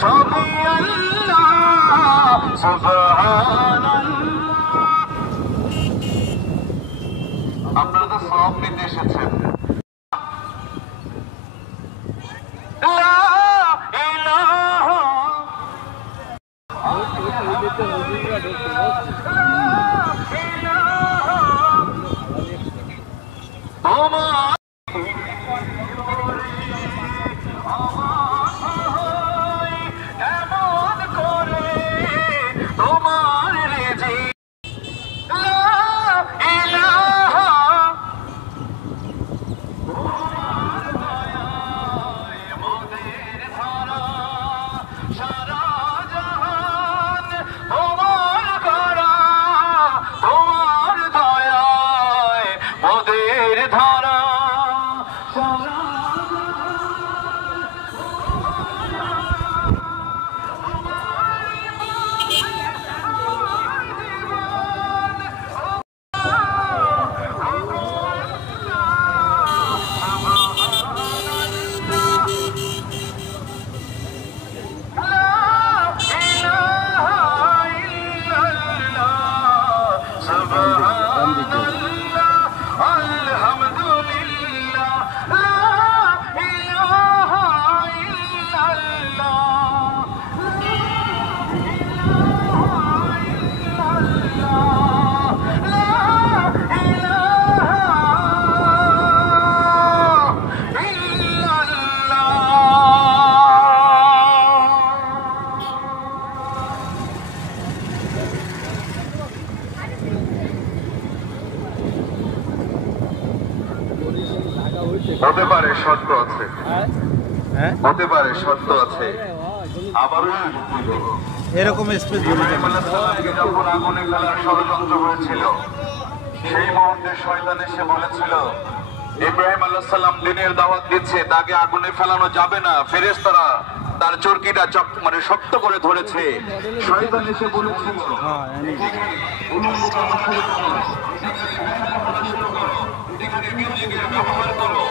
সবই আল্লাহ সুবহানাল্লাহ। আপনারা তো সব নিতে এসেছেন। হতে পারে সত্য আছে, হতে পারে সত্য আছে, আবারও এরকম স্পেস যখন আগুনে ফেলার ষড়যন্ত্র হয়েছিল, সেই মুহূর্তে শয়তান এসে বলেছিল ইব্রাহিম আলাইহিস সালাম দিনের দাওয়াত দিচ্ছে, তাকে আগুনে ফেলানো যাবে না। ফেরেশতারা তার চরকিটা মানে শক্ত করে ধরেছে। শয়তান এসে বলেছিল ব্যবহার করো।